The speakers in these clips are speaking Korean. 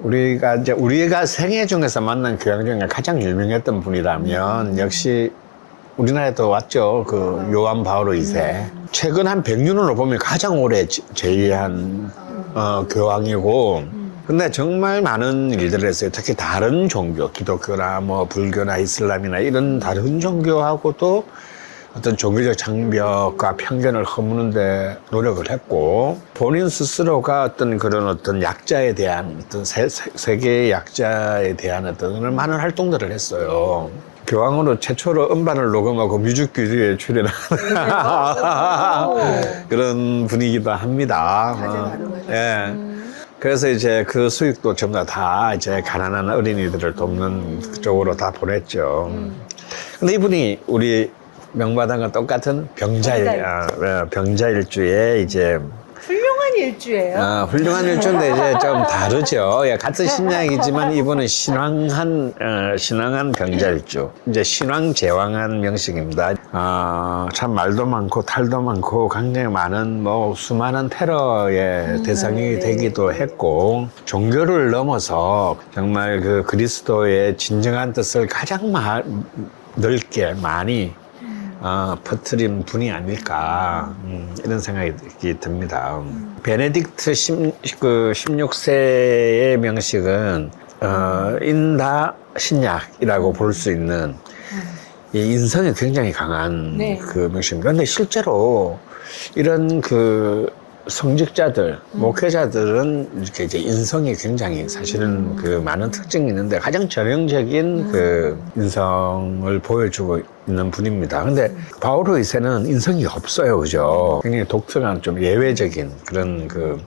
우리가 생애 중에서 만난 교황 중에 가장 유명했던 분이라면 역시 우리나라에도 왔죠. 그 요한 바오로 2세. 최근 한 100년으로 보면 가장 오래 재위한 교황이고, 근데 정말 많은 일들을 했어요. 특히 다른 종교, 기독교나 뭐 불교나 이슬람이나 이런 다른 종교하고도 어떤 종교적 장벽과 편견을 허무는데 노력을 했고, 본인 스스로가 어떤 약자에 대한 어떤 세계의 약자에 대한 어떤 많은 활동들을 했어요. 교황으로 최초로 음반을 녹음하고 뮤직비디오에 출연한 그런 분이기도 합니다. 예. 그래서 이제 그 수익도 전부 다 이제 가난한 어린이들을 돕는 쪽으로 다 보냈죠. 근데 이분이 우리 명마당과 똑같은 병자일주에 이제 훌륭한 일주예요. 훌륭한 일주인데 이제 좀 다르죠. 예, 같은 신약이지만 이분은 신앙한 병자일주. 이제 신왕제왕한 명식입니다. 참 말도 많고 탈도 많고 굉장히 많은 수많은 테러의 대상이 되기도 했고, 종교를 넘어서 정말 그 그리스도의 진정한 뜻을 가장 넓게 많이 퍼뜨린 분이 아닐까, 이런 생각이 듭니다. 베네딕트 16세의 명식은 인다 신약이라고 볼 수 있는 이 인성이 굉장히 강한 그 명식입니다. 근데 실제로 이런 그 성직자들, 목회자들은 이렇게 이제 인성이 굉장히 사실은 그 많은 특징이 있는데 가장 전형적인 그 인성을 보여주고 있는 분입니다. 근데 바오로 2세는 인성이 없어요. 그죠? 굉장히 독특한 좀 예외적인 그런 그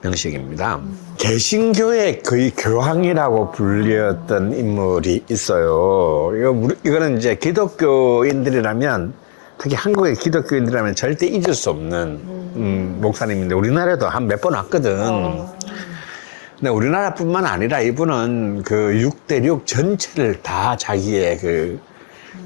명식입니다. 개신교의 거의 교황이라고 불렸던 인물이 있어요. 이거는 이제 기독교인들이라면, 특히 한국의 기독교인들이라면 절대 잊을 수 없는 목사님인데, 우리나라에도 한 몇 번 왔거든. 근데 우리나라뿐만 아니라 이분은 그 6대륙 전체를 다 자기의 그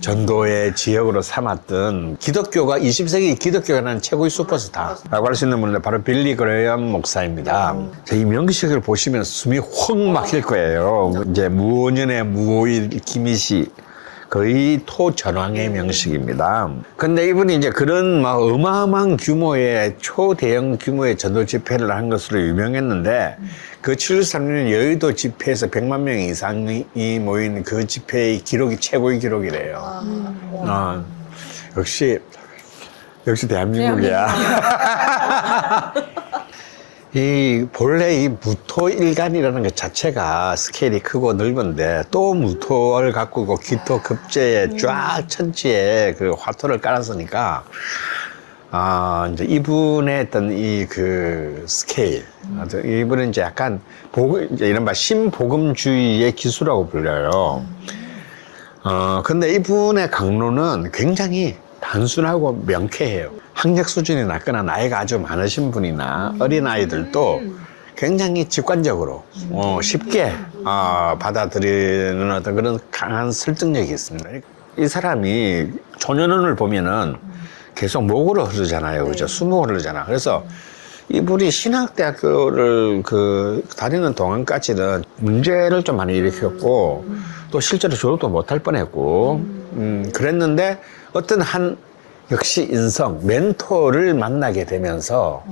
전도의 지역으로 삼았던, 기독교가 20세기 기독교가 난 최고의 슈퍼스타라고 할 수 있는 분인데 바로 빌리 그레이엄 목사입니다. 이 명식을 보시면 숨이 확 막힐 거예요. 이제 무오년의 무오일 김이시, 거의 토전왕의 명식입니다. 근데 이분이 이제 그런 막 어마어마한 규모의 초대형 규모의 전도 집회를 한 것으로 유명했는데, 그 73년 여의도 집회에서 100만 명 이상이 모인 그 집회의 기록이 최고의 기록이래요. 역시 대한민국이야. 본래 이 무토일간이라는 것 자체가 스케일이 크고 넓은데, 또 무토를 갖고 기토 급제에 쫙 천지에 그 화토를 깔았으니까, 이제 이분의 어떤 이 그 스케일, 이분은 이제 약간 이제 이른바 신복음주의의 기수라고 불려요. 근데 이분의 강론은 굉장히 단순하고 명쾌해요. 학력 수준이 낮거나 나이가 아주 많으신 분이나 어린아이들도 굉장히 직관적으로 쉽게 받아들이는 어떤 그런 강한 설득력이 있습니다. 이 사람이 초년원을 보면은 계속 목으로 흐르잖아요. 그죠? 수목으로 흐르잖아. 그래서 이분이 신학대학교를 다니는 동안까지는 문제를 좀 많이 일으켰고, 또 실제로 졸업도 못할 뻔했고, 그랬는데 어떤 역시 인성, 멘토를 만나게 되면서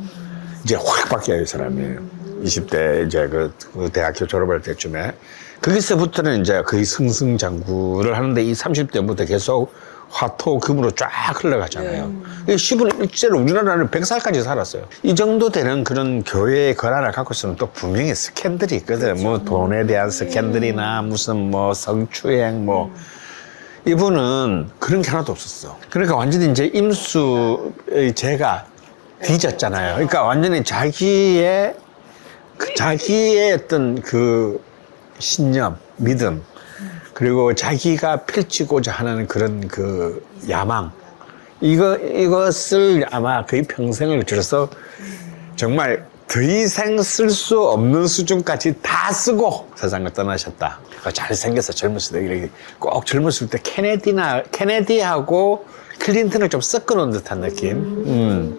이제 확 바뀌어요, 이 사람이. 20대 이제 그 대학교 졸업할 때쯤에. 거기서부터는 이제 거의 승승장구를 하는데, 이 30대부터 계속 화토금으로 쫙 흘러가잖아요. 실제로 우리나라는 100살까지 살았어요. 이 정도 되는 그런 교회의 권한을 갖고 있으면 또 분명히 스캔들이 있거든. 뭐 돈에 대한 스캔들이나 무슨 성추행 이분은 그런 게 하나도 없었어. 그러니까 완전히 이제 임수의 죄가 뒤졌잖아요. 그러니까 완전히 자기의 어떤 그 신념, 믿음, 그리고 자기가 펼치고자 하는 그런 그 야망, 이것을 아마 거의 평생을 들어서 정말 더 이상 쓸 수 없는 수준까지 다 쓰고 세상을 떠나셨다. 잘생겨서 젊었을 때, 이렇게 꼭 젊었을 때 케네디하고 클린턴을 좀 섞어 놓은 듯한 느낌.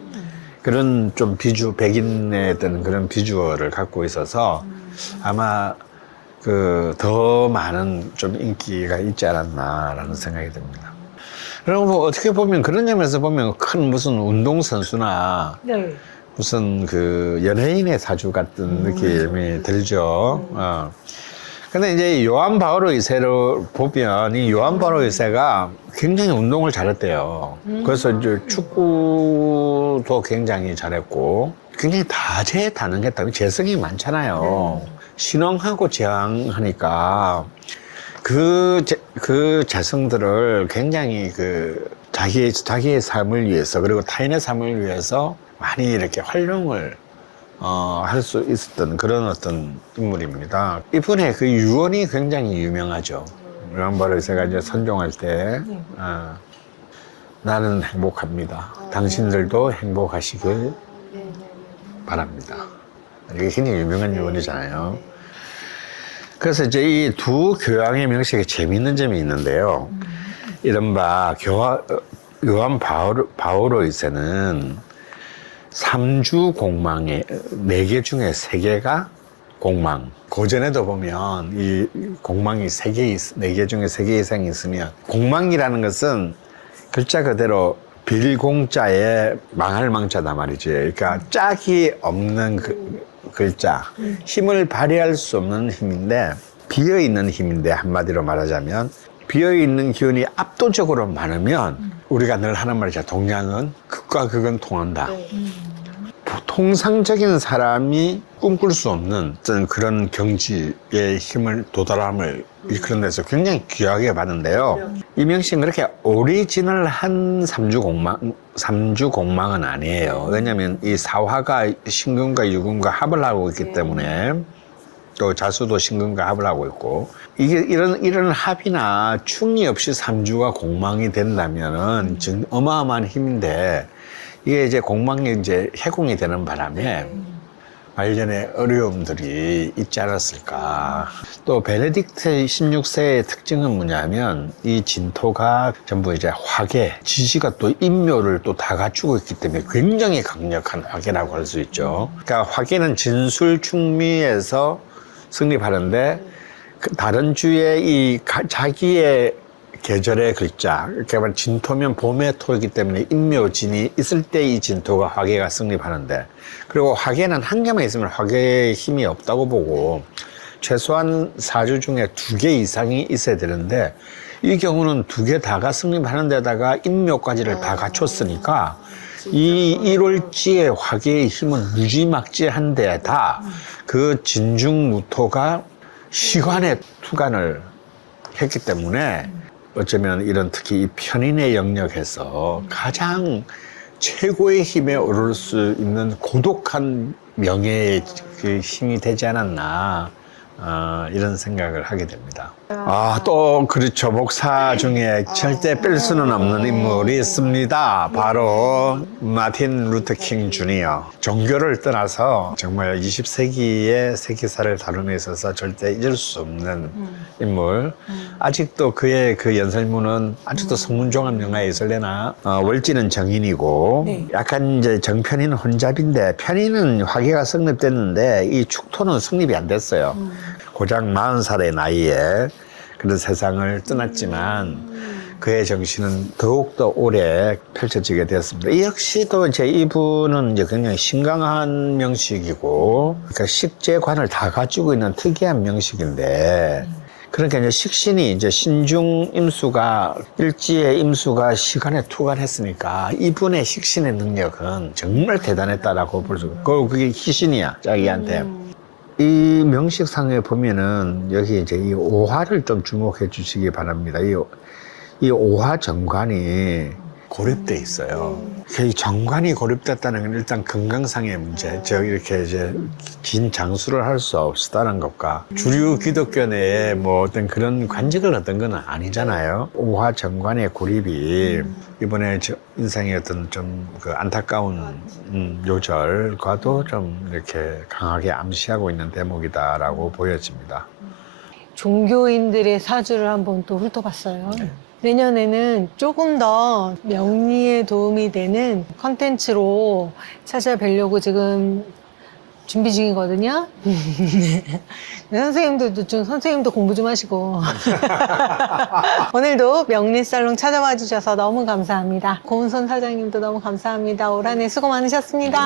그런 좀 백인의 어떤 그런 비주얼을 갖고 있어서 아마 그 더 많은 좀 인기가 있지 않았나라는 생각이 듭니다. 그리고 뭐 어떻게 보면 그런 점에서 보면 큰 무슨 운동선수나 네. 무슨 그 연예인의 사주 같은 느낌이 들죠. 근데 이제 요한 바오로 2세를 보면 이 요한 바오로 2세가 굉장히 운동을 잘했대요. 그래서 이제 축구도 굉장히 잘했고 굉장히 다재다능했다고 재성이 많잖아요. 신앙하고 제왕하니까 그 재성들을 굉장히 그 자기의 삶을 위해서 그리고 타인의 삶을 위해서 많이 이렇게 활용을 할 수 있었던 그런 어떤 인물입니다. 이분의 그 유언이 굉장히 유명하죠. 요한 바오로 2세가 이제 선종할 때 나는 행복합니다. 당신들도 행복하시길 바랍니다. 이게 굉장히 유명한 유언이잖아요. 그래서 이제 이 두 교황의 명식에 재미있는 점이 있는데요. 이른바 요한 바오로 2세는 삼주 공망의 4개 중에 3개가 공망. 고전에도 보면 이 공망이 4개 중에 3개 이상이 있으면 공망이라는 것은 글자 그대로 빌공자의 망할 망자다 말이지. 그러니까 짝이 없는 글자. 힘을 발휘할 수 없는 힘인데 비어있는 힘인데 한마디로 말하자면 비어있는 기운이 압도적으로 많으면 우리가 늘 하는 말이죠. 동양은 극과 극은 통한다. 통상적인 사람이 꿈꿀 수 없는 어떤 그런 경지의 힘을 도달함을 그런 데서 굉장히 귀하게 봤는데요. 이 명식은 그렇게 오리지널한 삼주 공망은 아니에요. 왜냐하면 이 사화가 신금과 유금과 합을 하고 있기 때문에 또 자수도 신금과 합을 하고 있고 이게 이런 합이나 충이 없이 삼주가 공망이 된다면은 어마어마한 힘인데 이게 이제 공망이 이제 해공이 되는 바람에 말년에 어려움들이 있지 않았을까. 또 베네딕트 16세의 특징은 뭐냐면 이 진토가 전부 이제 화계, 지지가 또 인묘를 또 다 갖추고 있기 때문에 굉장히 강력한 화계라고 할 수 있죠. 그러니까 화계는 진술충미에서 승립하는데 다른 주의 이 자기의 계절의 글자, 이렇게 말하면 진토면 봄의 토이기 때문에 인묘진이 있을 때 이 진토가 화계가 승립하는데, 그리고 화계는 한 개만 있으면 화계의 힘이 없다고 보고 최소한 4주 중에 2개 이상이 있어야 되는데 이 경우는 2개 다가 승립하는 데다가 인묘까지를 다 갖췄으니까 이 1월지의 화계의 힘은 무지막지한 데다 그 진중무토가 시간의 투간을 했기 때문에 어쩌면 이런 특히 이 편인의 영역에서 가장 최고의 힘에 오를 수 있는 고독한 명예의 그 힘이 되지 않았나 이런 생각을 하게 됩니다. 또 그렇죠. 목사 중에 절대 뺄 수는 없는 인물이 있습니다. 바로 마틴 루터킹 주니어. 종교를 떠나서 정말 20세기의 세계사를 다룸에 있어서 절대 잊을 수 없는 인물. 아직도 그의 그 연설문은 아직도 성문종합 영화에 있을래나 월지는 정인이고 네. 약간 이제 정편인 혼잡인데 편인은 화계가 성립됐는데 이 축토는 성립이 안 됐어요. 고작 40살의 나이에 그런 세상을 떠났지만 그의 정신은 더욱더 오래 펼쳐지게 되었습니다. 이 역시도 이제 이분은 이제 굉장히 신강한 명식이고, 그러니까 식재관을 다 가지고 있는 특이한 명식인데, 그러니까 이제 식신이 이제 신중 임수가 일지의 임수가 시간에 투간했으니까 이분의 식신의 능력은 정말 대단했다라고 볼 수 있고, 그게 희신이야, 자기한테. 이 명식상에 보면은 여기 이제 이 오화를 좀 주목해 주시기 바랍니다. 이 오화 정관이 고립돼 있어요. 이 정관이 고립됐다는 건 일단 건강상의 문제, 즉 이렇게 이제 긴 장수를 할 수 없다는 것과 주류 기독교 내에 뭐 어떤 그런 관직을 얻은 건 아니잖아요. 오화 정관의 고립이 이번에 인생의 어떤 좀 그 안타까운 요절과도 좀 이렇게 강하게 암시하고 있는 대목이다라고 보여집니다. 종교인들의 사주를 한번 또 훑어봤어요. 내년에는 조금 더 명리에 도움이 되는 컨텐츠로 찾아뵈려고 지금 준비 중이거든요. 선생님도 공부 좀 하시고. 오늘도 명리살롱 찾아와 주셔서 너무 감사합니다. 고은선 사장님도 너무 감사합니다. 올 한 해 수고 많으셨습니다.